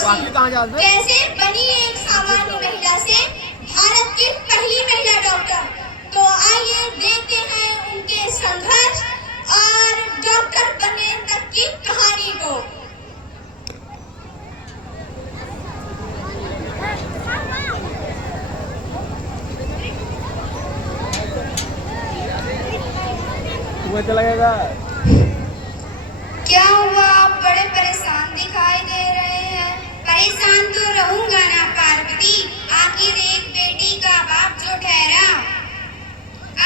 जोशी कैसे बनी एक सामान्य महिला से भारत की पहली महिला डॉक्टर। तो आइए देखते हैं उनके संघर्ष और डॉक्टर बनने तक की कहानी को। चला गया। क्या हुआ, आप बड़े परेशान दिखाई दे रहे हैं? परेशान तो रहूंगा ना पार्वती, आखिर एक बेटी का बाप जो ठहरा।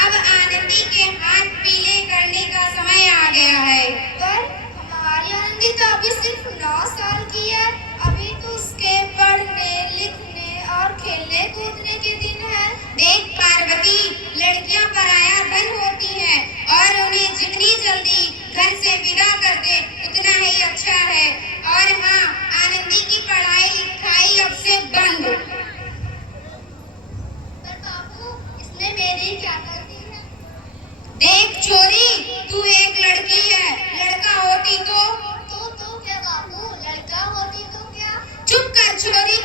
अब आनंदी के हाथ पीले करने का समय आ गया है। पर हमारी आनंदी तो अभी सिर्फ 9 साल की है। अभी तो उसके पढ़ने लिखने और खेलने कूदने के दिन है। देख पार्वती, लड़कियां पराया धन होती हैं और उन्हें जितनी जल्दी घर से विदा कर दे उतना ही अच्छा है। और हाँ, आनंदी की पढ़ाई लिखाई अब से बंद। पर बाबू, इसने मेरी क्या कर दी है? देख छोरी, तू एक लड़की है, लड़का होती तो क्या बाबू, लड़का होती तो क्या? चुप कर छोरी,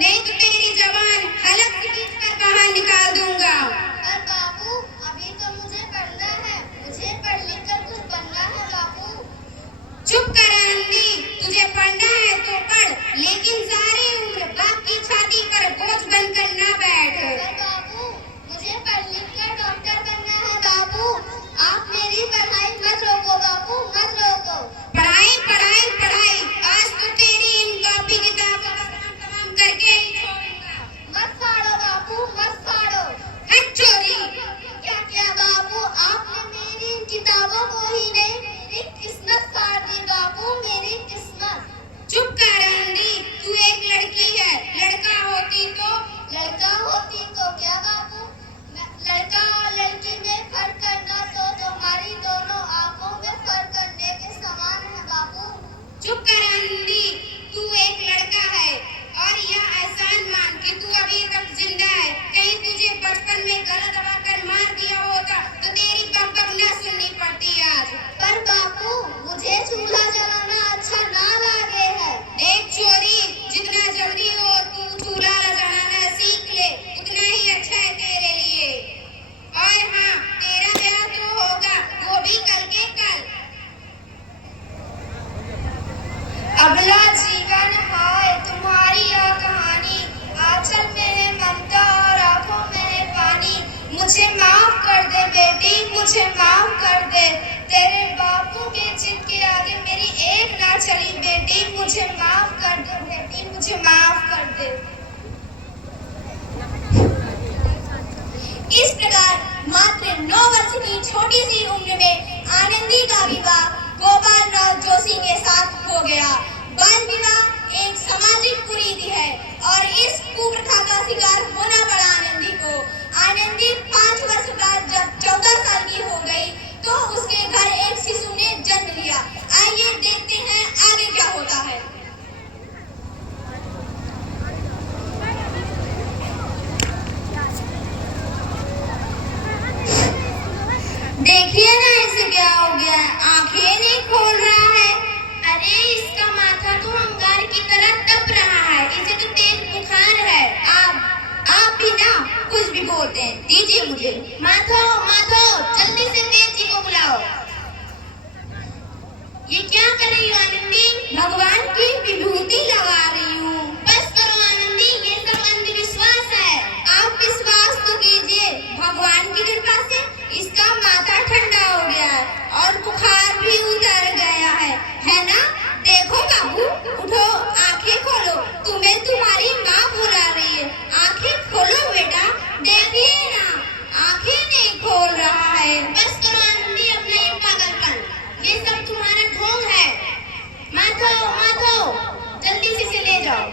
नहीं तो तेरी जबान हलक से खींचकर बाहर निकाल दूंगा। पर बाबू, अभी तो मुझे पढ़ना है, मुझे पढ़ लिख कर कुछ बनना है बाबू। चुप कर आनंदी, तुझे पढ़ना है तो पढ़, लेकिन सारी उम्र बाप की छाती पर बोझ बनकर ना बैठ। पर बाबू, मुझे पढ़ लिख कर डॉक्टर बनना है बाबू। आप मेरी पढ़ाई मत रोको बाबू, मत रोको। पढ़ाई पढ़ाई पढ़ाई, आज तो तेरी इन कॉपी किताबों का काम तमाम करके ही छोड़ूंगा। मत फाड़ो बाबू, मत फाड़ो। हट चोरी। क्या क्या बाबू, आपने मेरी इन किताबों को ही नहीं, मेरी किस्मत फाड़ दी बाबू, मेरी किस्मत। चुप कर आनंदी, तू एक लड़की है, लड़का होती तो क्या बाबू? लड़का और लड़की में फर्क करना तो तुम्हारी दोनों आंखों में फर्क करने के समान है बाबू। चुप कर आनंदी, तू एक लड़का है और यह एहसान मान कि तू अभी तक जिंदा है। कहीं तुझे बचपन में गला दबाकर मार दिया होता तो तेरी बकबक न सुननी पड़ती आज। पर बापू, मुझे चूल्हा जलाना अच्छा ना लगे है। देख छोरी, जितना जल्दी हो तू चूल्हा जलाना सीख ले, उतना ही अच्छा है तेरे लिए। और हाँ, तेरा ब्याह तो होगा, वो भी कल के कल। अबला जीवन हाय तुम्हारी यह कहानी, आंचल में है ममता और आंखों में है पानी। मुझे माफ कर दे बेटी, मुझे माफ कर दे, तेरे बापू के जिद के आगे मेरी एक ना चली बेटी। मुझे माफ कर दे बेटी, मुझे माफ कर दे। इस प्रकार मात्र 9 वर्ष की छोटी सी उम्र में आनंदी का विवाह गोपाल राव जोशी के साथ हो गया। बाल विवाह एक सामाजिक कुरीति है और इस कुप्रथा का शिकार होना पड़ा आनंदी को। आनंदी 5 वर्ष बाद जब 14 साल की हो गई तो उसके घर एक शिशु ने जन्म लिया। आइए देखते हैं आगे क्या होता है। देखिए ना इसे क्या हो गया है, आंखें नहीं खोल रहा है। अरे इसका माथा तो अंगार की तरह तप रहा है, इसे तो तेज बुखार है। आप भी ना कुछ भी बोलते हैं, दीजिए मुझे। माथो माथो, जल्दी से तेज जी को बुलाओ। ये क्या कर रही हो आनंदी? भगवान की विभूति लगा रही हूँ। बस करो आनंदी, ये सब अंधविश्वास है। आप विश्वास तो कीजिए, भगवान की कृपा से इसका माथा ठंडा हो गया है और बुखार भी उतर गया है ना? देखो बाबू, उठो, आंखें खोलो, तुम्हें तुम्हारी माँ बुला रही है। आंखें खोलो बेटा, देखिए ना, आंखें नहीं खोल रहा है। बस करो आनंदी अपना ये पागलपन, ये सब तुम्हारा ढोंग है। माथो माथो, जल्दी से इसे ले जाओ।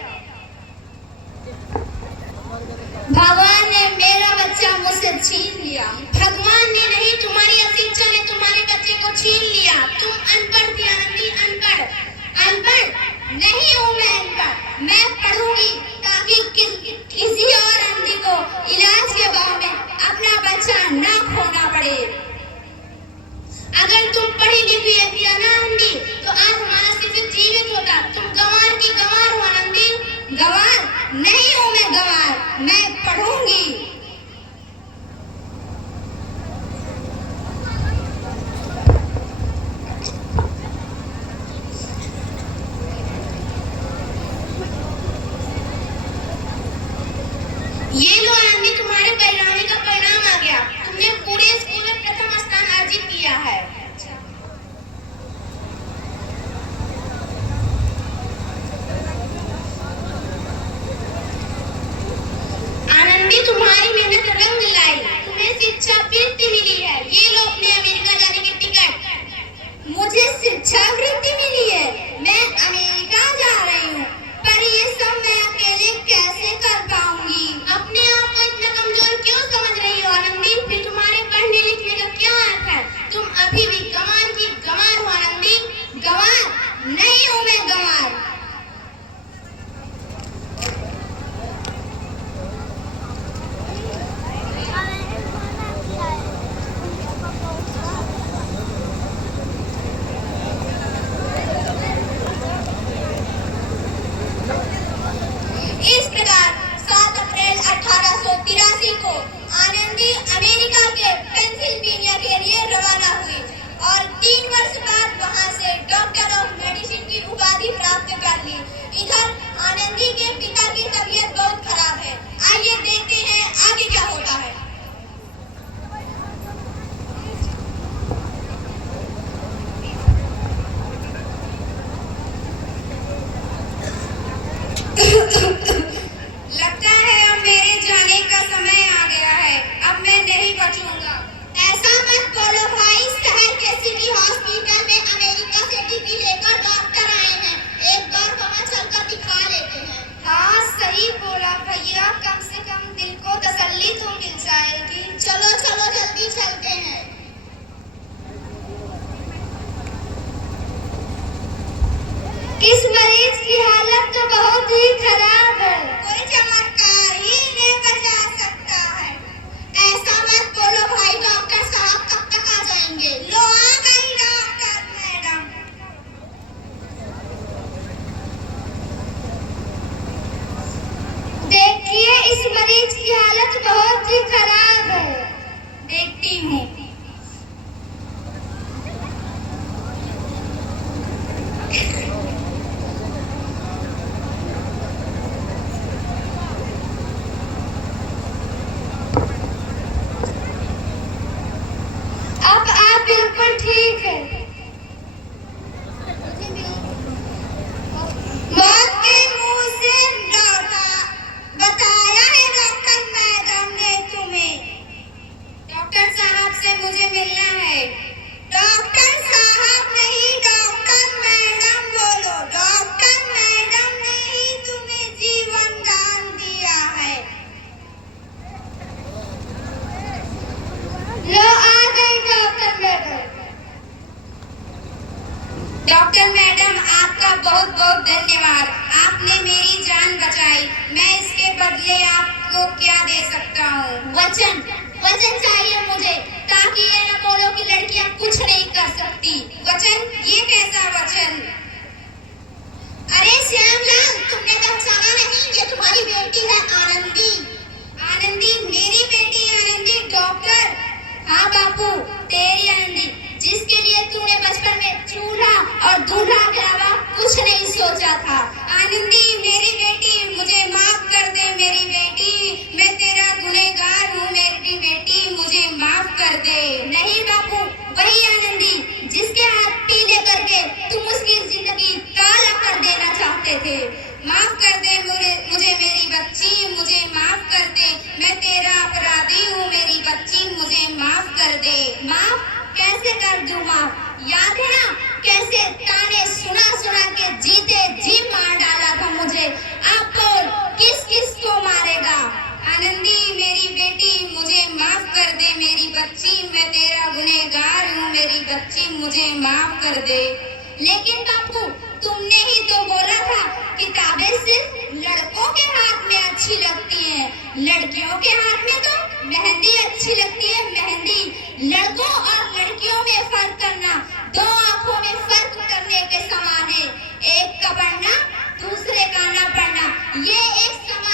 भगवान ने मेरा बच्चा मुझसे छीन लिया। भगवान ने नहीं, तुम्हारी अशिक्षा ने तुम्हारे बच्चे को छीन लिया। तुम अनपढ़ थी आनंदी, अनपढ़। अनपढ़ नहीं हूँ मैं, अनपढ़। मैं पढ़ूंगी ताकि किसी और आनंदी को इलाज के भाव में अपना बच्चा ना खोना पड़े। अगर तुम पढ़ी लिखी होती ना आनंदी, तो आज हमारा शिशु जीवित होता। तुम गंवार की गंवार हो आनंदी। नहीं हूँ मैं गंवार, मैं पढ़ूंगी। ये लो आनंदी, तुम्हारे परिणामी का परिणाम आ गया। तुमने पूरे स्कूल में प्रथम स्थान अर्जित किया है। आनंदी, तुम्हारी मेहनत रंग लाई, तुम्हें शिक्षावृत्ति मिली है। ये लो अपने अमेरिका जाने की टिकट। मुझे शिक्षावृत्ति मिली है, मैं अमेरिका जा रही हूँ, पर ये सब मैं अकेले कैसे कर पाऊंगी? अपने आप को इतना कमजोर क्यों समझ रही हो आनंदी? फिर तुम्हारे पढ़ने लिखने का क्या अर्थ है? तुम अभी भी गंवार की गंवार हो आनंदी। गंवार नहीं हूँ मैं गंवार। इस प्रकार 7 अप्रैल 1883 को आनंदी अमेरिका के पेंसिल्वेनिया के लिए रवाना हुई और 3 वर्ष बाद वहां से डॉक्टर ऑफ मेडिसिन की उपाधि प्राप्त कर ली। इधर आनंदी के पिता की तबीयत बहुत खराब है। आइए देखते हैं आगे क्या होता है। लगता है अब मेरे जाने का समय आ गया है। अब मैं नहीं बचूंगा। ऐसा मत बोलो भाई, शहर के सिटी हॉस्पिटल में अमेरिका से डिग्री लेकर डॉक्टर आए हैं। एक बार वहां चलकर दिखा लेते हैं। हाँ सही बोला भैया, कम से कम दिल को तसल्ली तो मिल जाएगी। चलो चलो जल्दी चलते हैं। इस मरीज की हालत तो बहुत ही खराब है। कोई चमत्कार ही इन्हें बचा सकता है। ऐसा मत बोलो भाई, डॉक्टर साहब कब तक आ जाएंगे? लो आ गई डॉक्टर मैडम। देखिए इस मरीज की हालत बहुत ही खराब है। देखती हूँ। अब आप बिल्कुल ठीक है। मौत के मुंह से लौटा बताया है डॉक्टर मैडम ने तुम्हें। डॉक्टर साहब से मुझे मिलना है। डॉक्टर साहब नहीं, डॉक्टर मैडम बोलो। डॉक्टर मैडम ने ही तुम्हें जीवन दान दिया है। लो आ गई डॉक्टर मैडम। डॉक्टर मैडम, आपका बहुत बहुत धन्यवाद। आपने मेरी जान बचाई। मैं इसके बदले आपको क्या दे सकता हूँ? वचन। वचन चाहिए मुझे, ताकि ये न बोलो कि लड़कियां कुछ नहीं कर सकती। वचन? ये कैसा वचन? अरे श्यामलाल, तुमने पहचाना नहीं? ये तुम्हारी बेटी है आनंदी। आनंदी? मेरी बेटी आनंदी? डॉक्टर? हाँ बापू, तेरी आनंदी, जिसके लिए तूने बचपन में चूल्हा और दूल्हा के अलावा कुछ नहीं सोचा था। आनंदी मेरी बेटी, मुझे माफ कर दे मेरी बेटी। मैं तेरा गुनहगार हूँ मेरी बेटी, मुझे माफ कर दे। नहीं बापू, वही आनंदी जिसके हाथ पीले करके तुम उसकी जिंदगी काला कर देना चाहते थे। माफ कर दे मुझे मेरी बच्ची, मुझे माफ कर दे। मैं तेरा अपराधी हूँ मेरी बच्ची, मुझे माफ कर दे। माफ कैसे कर दूं माफ? याद है ना कैसे ताने सुना सुना के जीते जी मार डाला था मुझे। अब बोल, किस किस को मारेगा? आनंदी मेरी बेटी, मुझे माफ कर दे मेरी बच्ची। मैं तेरा गुनहगार हूँ मेरी बच्ची, मुझे माफ कर दे। लेकिन बापू, तुमने ही तो बोला था किताबें सिर्फ लड़कों के हाथ में अच्छी लगती हैं, लड़कियों के हाथ में तो मेहंदी अच्छी लगती है। मेहंदी लड़कों और लड़कियों में फर्क करना दो आंखों में फर्क करने के समान है। एक का पढ़ना, दूसरे का ना पढ़ना, ये एक समान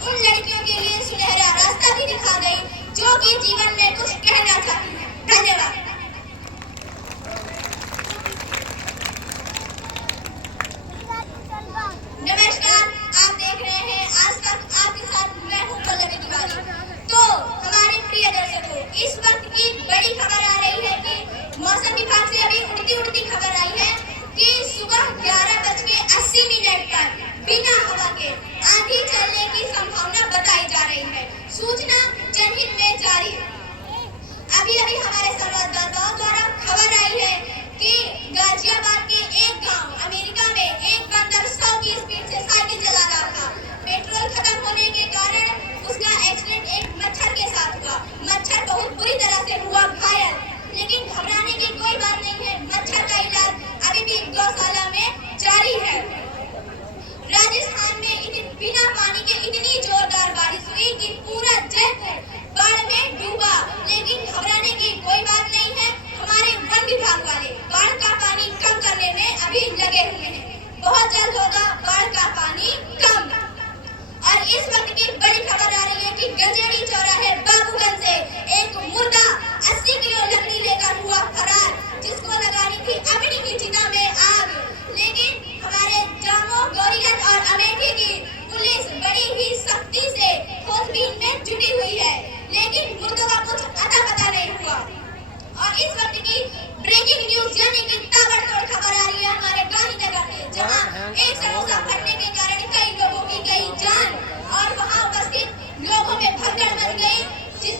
उन लड़कियों के लिए सुनहरा रास्ता भी दिखा गई जो कि जीवन में कुछ कहना चाहती हैं। धन्यवाद। नमस्कार, आप देख रहे हैं आज तक आपके साथ मैं हूं पल्लवी तिवारी। तो हमारे प्रिय दर्शकों, इस वक्त की बड़ी खबर आ रही है कि मौसम विभाग से अभी उड़ती खबर आई है कि सुबह 11:80 पर बिना हवा के आंधी चलने की संभावना बताई जा रही है। सूचना जनहित में जारी है। अभी हमारे संवाददाताओं द्वारा खबर आई है कि गाजियाबाद के एक गांव अमेरिका में एक बंदर 100 की स्पीड से साइकिल चला रहा था। पेट्रोल खत्म होने के कारण उसका एक्सीडेंट एक मच्छर के साथ हुआ। मच्छर बहुत बुरी तरह से हुआ घायल, लेकिन घबराने की कोई बात नहीं है। मच्छर का इलाज अभी भी गौशाला में जारी है। राजस्थान में बिना पानी के इतनी जोरदार बारिश हुई कि पूरा जयपुर बाढ़ में डूबा, लेकिन घबराने की कोई बात नहीं है। हमारे वन विभाग वाले बाढ़ का पानी कम करने में अभी लगे हुए हैं। बहुत जल्द होगा बाढ़ का पानी कम। और इस वक्त की बड़ी खबर आ रही है कि गंजेड़ी चौराहे बाबूगंज से एक मुर्दा 80 किलो लकड़ी लेकर हुआ फरार, जिसको लगानी थी अमनी की चिता में आग। लेकिन हमारे जामो, गौरीगंज और अमेठी की पुलिस बड़ी ही सख्ती से खोजबीन में जुटी हुई है, लेकिन मुर्दों का कुछ अता पता नहीं हुआ। और इस वक्त की ब्रेकिंग न्यूज यानी कि ताबड़तोड़ खबर आ रही है हमारे गांधीनगर में, जहां एक समोसा फटने के कारण कई लोगों की गई जान और वहां उपस्थित लोगों में भगदड़ मच गई।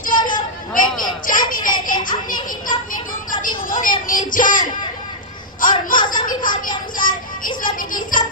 जो लोग बैठ के चाय पी रहे थे, अपने ही कप में डूब कर दी उन्होंने अपनी जान। और मौसम विभाग के अनुसार इस वक्त की सब